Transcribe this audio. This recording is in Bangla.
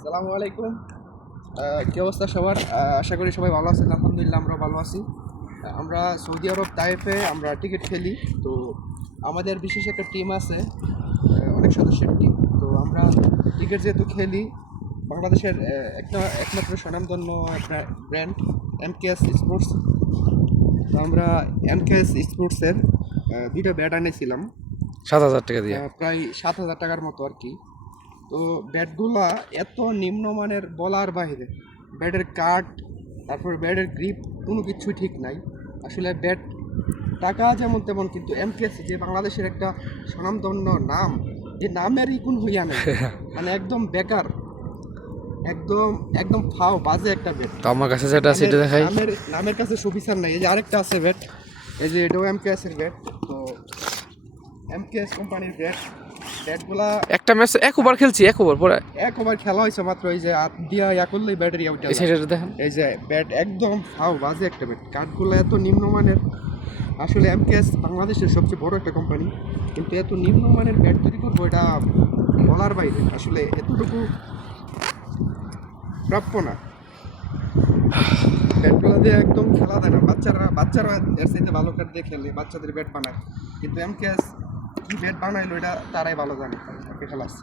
আসসালামু আলাইকুম। কি অবস্থা সবার? আশা করি সবাই ভালো আছেন। আলহামদুলিল্লাহ আমরা ভালো আছি। আমরা সৌদি আরব তায়েফে আমরা টিকিট খেলি। তো আমাদের বিশেষ একটা টিম আছে, অনেক সদস্যের টিম। তো আমরা টিকিট যেহেতু খেলি, বাংলাদেশের একমাত্র স্বনামধন্য একটা ব্র্যান্ড এমকেএস স্পোর্টস। তো আমরা এমকেএস স্পোর্টসের দুইটা ব্যাট এনেছিলাম 7,000 টাকা দিয়ে। প্রায় 7,000 টাকার মতো আর কি। তো ব্যাটগুলা এত নিম্নমানের বলার বাইরে, ব্যাটের কাট, তারপর ব্যাটের গ্রিপ, কোনো কিছুই ঠিক নাই আসলে। ব্যাট টাকা যেমন তেমন, কিন্তু এমকেএস যে বাংলাদেশের একটা স্বনামধন্য নাম, যে নামেরই কোন হইয়া নেই, মানে একদম বেকার, একদম একদম ফাও বাজে একটা ব্যাট। তো আমার কাছে যেটা আছে এটা দেখাই। নামের কাছে সুবিচার নাই। এই যে আরেকটা আছে ব্যাট, এই যে এটাও এমকেএস এর ব্যাট। তো এমকেএস কোম্পানির ব্যাটগুলা একটা ম্যাচ এক ওভার খেলছি, এক ওভার পরে এক ওভার খেলা হয়েছে মাত্র। এই যে হাত দিয়া করলেই ব্যাটারি আউট। এই সাইডে দেখেন, এই যে ব্যাট একদম ফাও বাজে একটা ব্যাট, কাঠগুলো এত নিম্নমানের। আসলে এমকেএস বাংলাদেশের সবচেয়ে বড় একটা কোম্পানি, কিন্তু এত নিম্নমানের ব্যাট তৈরি করবো এটা বলার বাইরে। আসলে এতটুকু প্রাপ্য না। ব্যাটগুলো দিয়ে একদম খেলা দেয় না। বাচ্চারা এর সাথে ভালো কাট দিয়ে খেলে, বাচ্চাদের ব্যাট বানায়, কিন্তু এমকেএস কি ব্যাট বানাইলো এটা তারাই ভালো জানে, খেলাস।